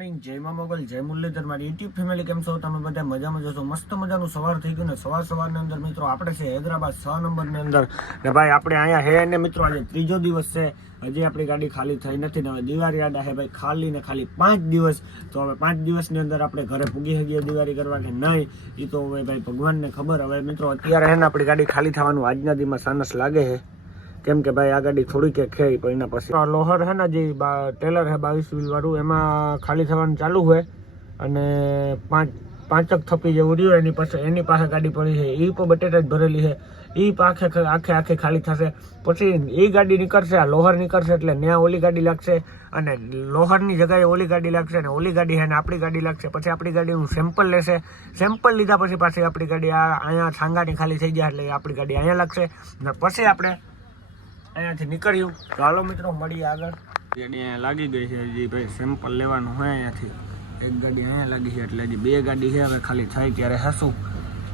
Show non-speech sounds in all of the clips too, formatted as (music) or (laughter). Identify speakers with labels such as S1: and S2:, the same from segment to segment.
S1: જય મા મોગલ, જય મુરલીધર મારી યુટ્યુબ ફેમિલી કેમ છો? તમે બધા મજામાં જશો મસ્ત મજાનું સવાર થઈ ગયું ને સવાર સવારની અંદર મિત્રો આપણે છે હૈદરાબાદ છ નંબરની અંદર. ને ભાઈ આપણે અહીંયા હે ને મિત્રો આજે ત્રીજો દિવસ છે. હજી આપણી ગાડી ખાલી થઈ નથી ને હવે દિવાળી આડા હે ભાઈ, ખાલી ને ખાલી પાંચ દિવસ. તો હવે પાંચ દિવસની અંદર આપણે ઘરે પૂગી શકીએ દિવાળી કરવા કે નહીં એ તો હવે ભાઈ ભગવાનને ખબર. હવે મિત્રો અત્યારે હે ને આપણી ગાડી ખાલી થવાનું આજના દીમાં સાનસ લાગે છે કેમ કે ભાઈ આ ગાડી થોડીક ખેઈ પણ એના પછી. લોહર હે ને, જે ટેલર હે બાવીસ વ્હીલ વાળું, એમાં ખાલી થવાનું ચાલુ હોય અને પાંચ, પાંચક થપ્પી જે ઉડ્યું એની પાસે એની પાસે ગાડી પડી છે. એ પણ બટેટા જ ભરેલી છે. એ આખે આખે આખે ખાલી થશે. પછી એ ગાડી નીકળશે, આ લોહર નીકળશે, એટલે ત્યાં ઓલી ગાડી લાગશે અને લોહરની જગ્યાએ ઓલી ગાડી લાગશે અને ઓલી ગાડી છે ને આપણી ગાડી લાગશે. પછી આપણી ગાડીનું સેમ્પલ લેશે. સેમ્પલ લીધા પછી પાછી આપણી ગાડી આ, અહીંયા છાંગાની ખાલી થઈ જાય એટલે આપણી ગાડી અહીંયા લાગશે. ને પછી આપણે અહીંયાથી નીકળ્યું. તો હાલો મિત્રો મળીએ આગળ. ગાડી અહીંયા લાગી ગઈ છે હજી ભાઈ સેમ્પલ લેવાનું હોય અહીંયાથી. એક ગાડી અહીંયા લાગી છે એટલે હજી બે ગાડી છે હવે ખાલી થાય ત્યારે હસું.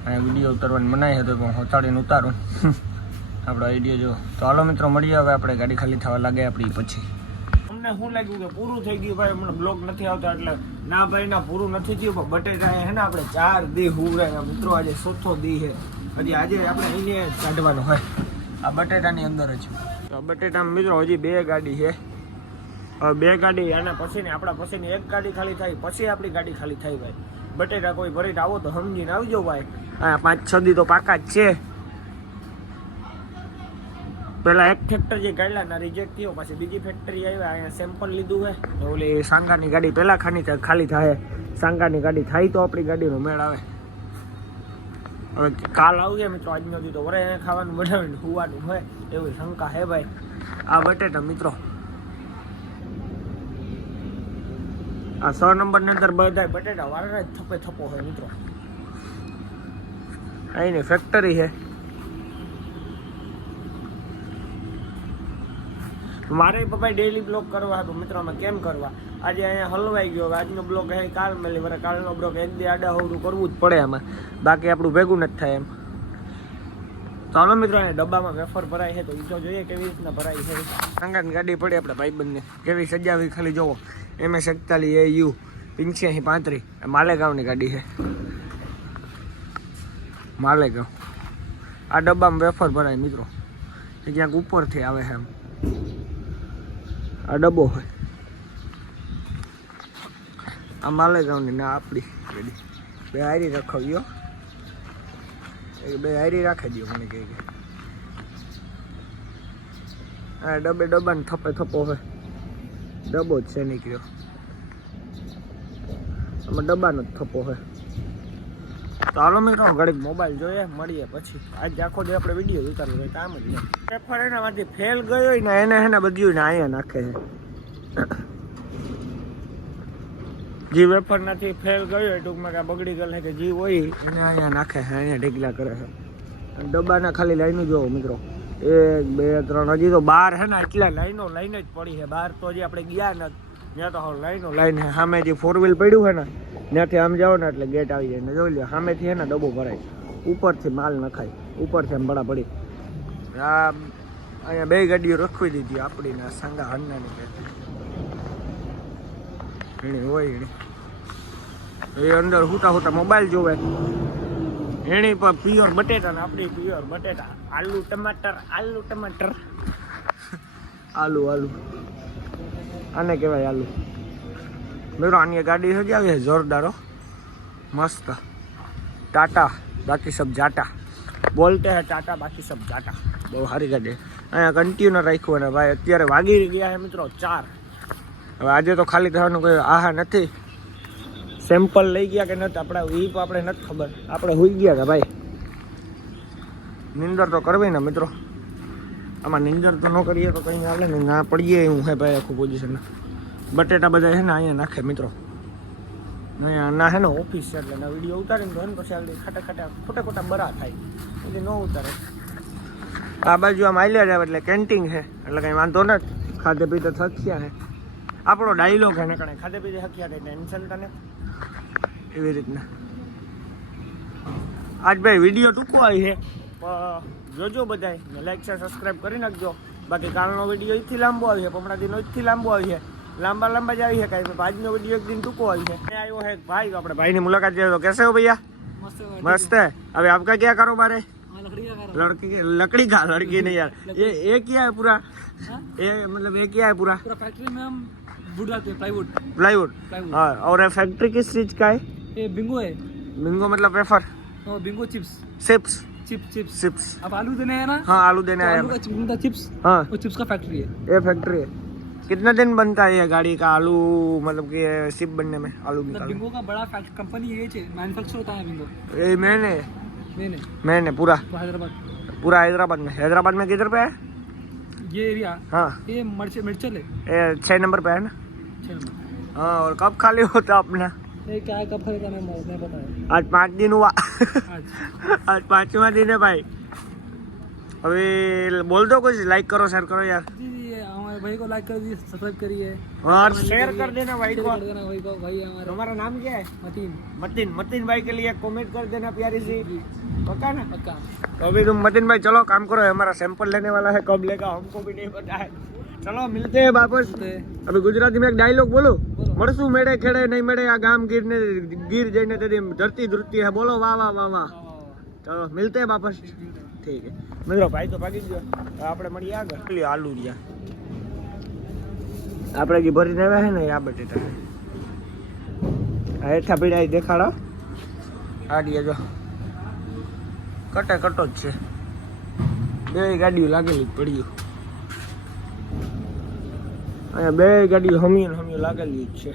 S1: અને વીડિયો ઉતારવાની મનાઈ હતો પણ હોતાડીને ઉતારું. (laughs) આપણો આઈડિયો જો. તો હાલો મિત્રો મળીએ હવે આપણે ગાડી ખાલી થવા લાગે આપણી પછી. અમને શું લાગ્યું કે પૂરું થઈ ગયું ભાઈ? હમણાં બ્લોક નથી આવતા એટલે ના ભાઈ ના પૂરું નથી થયું પણ બટેટા હે ને આપણે ચાર દી હુવરાય. મિત્રો આજે ચોથો દી છે. હજી આજે આપણે એને કાઢવાનું હોય. આ બટેટાની અંદર જ. તો બટેટામાં મિત્રો હજી બે ગાડી છે. બે ગાડી અને પછીની, આપણા પછીની એક ગાડી ખાલી થાય, પછી આપણી ગાડી ખાલી થાય ભાઈ. બટેટા કોઈ ભરીને આવો તો સમજીને આવજો ભાઈ. હા પાંચ, છ દી તો પાકા જ છે. પેલા એક ફેક્ટરી જે કાઢલા રિજેક્ટ થયો, પછી બીજી ફેક્ટરી આવી અહીંયા સેમ્પલ લીધું હે ઓલી સાંગાની ગાડી પેલા ખાની ખાલી થાય. સાંગાની ગાડી થાય તો આપણી ગાડીનો મેળ આવે. હવે કાલ આવજે મિત્રો, આજનો દી તો વરે ખાવાનું બનાવીને હોવાનું હોય, એવી શંકા હે ભાઈ. આ બટેટા મિત્રો. આ સો નંબરની અંદર બધા બટેટા વાળા જ થપે થપો હોય મિત્રો. અહીંની ફેક્ટરી છે. મારે પપ્પા ડેલી બ્લોગ કરવા હતો. મિત્રો, અમે કેમ કરવા? આજે અહીંયા હલવાઈ ગયો. આજનો બ્લોગ અહીં કાલ મેલી વરે કાલનો બ્લોગ એક દી આડા હવડું કરવું જ પડે આમાં. બાકી આપણું ભેગું નથી થાય એમ. ચાલો મિત્રો, અહીંયા ડબ્બામાં વેફર ભરાય છે. તો ઈજો જોઈએ કેવી રીતના ભરાય છે. સંગાની ગાડી પડી આપણે ભાઈબંધને. કેવી સજાવી ખાલી જોવો. એમ એસ એકતાલીસ એ યુ પંચ્યાસી, પાંત્રીસ. માલેગાંવની ગાડી છે. માલેગાંવ. આ ડબ્બામાં વેફર ભરાય મિત્રો. એ ક્યાંક ઉપરથી આવે છે એમ. આ ડબ્બો હોય. આ માલેગાંવની ના આપણી રેડી બે હારી રખાવ્યો બે હારી રાખી દો મને કહી આ ડબ્બે ડબ્બાને થપ્પે થપ્પો હોય. ડબ્બો જ છે નીકળ્યો આમાં ડબ્બાનો જ થપ્પો હોય. તો હાલો મિત્રો, ઘડીક મોબાઈલ જોઈએ, મળીએ પછી. આજે આખો જે આપણે વીડિયો ઉતારવો હોય કામ જ નહીં. પેપર એનામાંથી ફેલ ગયો ને, એને એને બધું ને અહીંયા નાખે છે. જે વેફર નથી ફેલ ગયો હોય, ટૂંકમાં કાંઈ બગડી ગયેલ કે જે હોય, એને અહીંયા નાખે છે અહીંયા ઢીકલા કરે છે. ડબ્બાના ખાલી લાઈનો જોવો મિત્રો. એક, બે, ત્રણ, હજી તો બાર છે ને એટલા લાઈનો લાઈન જ પડી છે. બાર તો હજી આપણે ગયા નથી. ત્યાં તો લાઈનો લાઈન સામે જે ફોર વ્હીલ પડ્યું છે ને ત્યાંથી આમ જાઓ ને એટલે ગેટ આવી જાય ને જોઈ લો, સામેથી છે ને ડબ્બો ભરાય. ઉપરથી માલ નખાય. ઉપરથી આમ ભડા પડી આ અહીંયા બે ગાડીઓ રખવી દીધી આપણી ને સાંગા હન્નાની ગાડી એની હોય એની એ અંદર હુતા હુતા મોબાઈલ જોવે. એની પણ પ્યોર બટેટા ને આપણી પ્યોર બટેટા. આલુ ટમાટર આલુ ટમાટર. (laughs) આલુ આલુ. આને કહેવાય આલુ. મિત્રો આની ગાડી સજાવી છે, જોરદારો મસ્ત. ટાટા, બાકી સબ જાટા. બોલતે હે ટાટા, બાકી સબ જાટા. બહુ સારી ગાડી અહીંયા કન્ટિન્યુ રાખ્યું અને ભાઈ અત્યારે વાગી ગયા છે મિત્રો ચાર. હવે આજે તો ખાલી થવાનું કોઈ આહા નથી. સેમ્પલ લઈ ગયા કે નથી, આપણે એ આપણે નથી ખબર. આપણે હોઈ ગયા કે ભાઈ? નિંદર તો કરવી ને મિત્રો. આમાં નિંદર તો ન કરીએ તો કંઈ આવે ને ના પડીએ એવું હે ભાઈ આખું પોઝિશન બટેટા બધા છે ને અહીંયા નાખે મિત્રો. અહીંયા ના હે ને ઓફિસ છે એટલે વીડિયો ઉતારીને તો પછી આગળ ખાટા ખાટા ખોટા ખોટા બરા થાય. એટલે ન ઉતારે. આ બાજુ આમ આલ્યા જાવ એટલે કેન્ટીન છે. એટલે કંઈ વાંધો નથી. ખાધે પીતે થક્યા છે. આપણો ડાયલોગ છે ને કણે, ખાધે પીતે થક્યા કંઈ ટેન્શન તને એવી રીતના. આજ ભાઈ વીડિયો ટૂંકો આવી છે. જોજો બધાય લાઈક છે સબસ્ક્રાઈબ કરી નાખજો. બાકી કાલનો વીડિયો એથી લાંબો આવી છે હમણાં દિનો લાંબો આવી છે. લાંબા લાંબા જ આવી શકાય પણ આજનો વિડીયો એક દિન ટૂંકો હોય છે અહીંયા આવ્યો है एक भाई तो अपने भाई ની मुलाकात लिया तो कैसे हो भैया
S2: मस्त है
S1: मस्त है अभी आपका क्या कारोबार है
S2: हाँ, लकड़ी का घर
S1: लड़की लकड़ी का लड़की नहीं यार ये ये क्या है पूरा
S2: हाँ?
S1: ये मतलब ये क्या है पूरा
S2: पूरा फैक्ट्री में हम वुड डालते हैं प्लाईवुड
S1: प्लाईवुड
S2: प्लाईवुड
S1: हाँ और ये फैक्ट्री किस चीज का है
S2: ये बिंगो है
S1: बिंगो मतलब वेफर
S2: और Bingo chips
S1: chips
S2: chip chips
S1: chips
S2: अब आलू देने हैं ना
S1: हाँ आलू देने
S2: तो
S1: आया
S2: आलू का चिप- उनका चिप्स
S1: हाँ
S2: वो चिप्स का फैक्ट्री है
S1: ये फैक्ट्री है कितना दिन बनता है ये गाड़ी का आलू मतलब कि सिप बनने में आलू
S2: मतलब
S1: निकालने
S2: बिंगो का बड़ा कंपनी ये मैन्युफैक्चर होता है बिंगो?
S1: ये मैंने।
S2: मैंने।
S1: मैंने पूरा?
S2: हैदराबाद।
S1: पूरा हैदराबाद में? हैदराबाद में किधर पे है?
S2: ये एरिया
S1: हाँ।
S2: ये मर्च मिर्चल है।
S1: ये छः नंबर पे है ना?
S2: छः नंबर।
S1: हाँ और कब खाली होता अपना?
S2: ये क्या कब खरीदा मैं मैं है
S1: आज पाँच दिन हुआ।
S2: आज।
S1: पाँचवा दिन है भाई। अभी बोल दो कुछ लाइक करो शेयर करो यार।
S2: जी भाई को लाइक कर दीजिए सब्सक्राइब करिए
S1: और शेयर कर देना भाई
S2: शेयर
S1: को
S2: कर देना भाई को भाई हमारे
S1: हमारा नाम क्या है
S2: मतीन
S1: मतीन मतीन भाई के लिए कमेंट कर देना प्यारी सी पक्का ना
S2: पक्का
S1: तो अभी तुम मतीन भाई चलो काम करो हमारा सैंपल लेने वाला है कब लेगा हमको भी नहीं पता है चलो मिलते हैं वापस
S2: तो
S1: अभी गुजराती में एक डायलॉग बोलो
S2: બોલો.
S1: મળશું મેળે ખેડે નહીં મેળે આ ગામ ગીર ને ગીર જઈને તેની ધરતી ધૃતી है बोलो वाह वाह वाह वाह ચલો મિલતે हैं વાપસ ઠીક है મિત્રો ભાઈ તો ભાગી ગયો હવે આપણે મળીએ આગળ પેલી આલુ રહ્યા આપણે જે ભરીને આવ્યા છે ને આ બટેટા. આ હેઠા પીડા દેખાડો. આડીએ જો. કટે કટો જ છે. બે ગાડીઓ લાગેલી જ પડ્યું અહીંયા બે ગાડીઓ હમી ને હમી લાગેલી જ છે.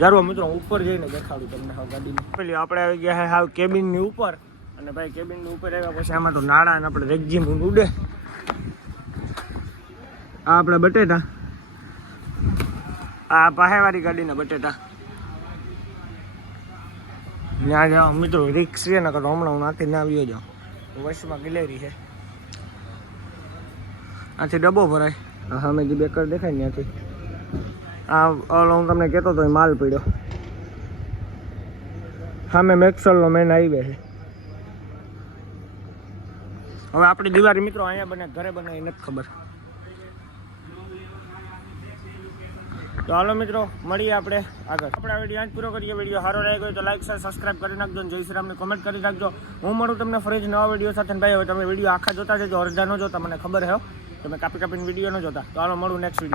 S1: ગરવા મિત્રો ઉપર જઈને દેખાડું તમને હા ગાડીની પેલી આપણે આવી ગયા હાવ કેબિનની ઉપર. અને ભાઈ કેબિનની ઉપર આવ્યા પછી આમાં તો નાળા અને આપણે રેગજી મૂન ઉડે. આ આપણે બટેટા. આ પાહેવાળી ગાડીના બટેટા. ત્યાં જાઓ, મિત્રો રિક્સ છે ને કરો હમણાં હું નાથી ના આવ્યો જાઉં. વર્ષમાં ગિલેરી છે. આથી ડબ્બો ભરાય. હા સામે જે બેકર દેખાય ને ત્યાંથી. આ ઓલો હું તમને કહેતો તો એ માલ પડ્યો. સામે મેક્સલનો મેન હાઈવે છે. હવે આપણી દિવાળી, મિત્રો, અહીંયા બને, ઘરે બને, એ નથી ખબર. તો હાલો મિત્રો, મળીએ આપણે આગળ. આપણે આ વીડિયો આજ પૂરો કરીએ. વીડિયો સારો રહી હોય તો લાઈક શેર સબસ્ક્રાઈબ કરી નાખજો જય શ્રી રામને કોમેન્ટ કરી નાખજો. હું મળું તમને ફરી જ નવા વીડિયો સાથે. ભાઈ, હવે તમે વીડિયો આખા જોતા જજો, અડધા ન જોતા, મને ખબર હે તમે કાપી કાપીને વીડિયો ન જોતા. તો હાલો, મળું નેક્સ્ટ વીડિયો.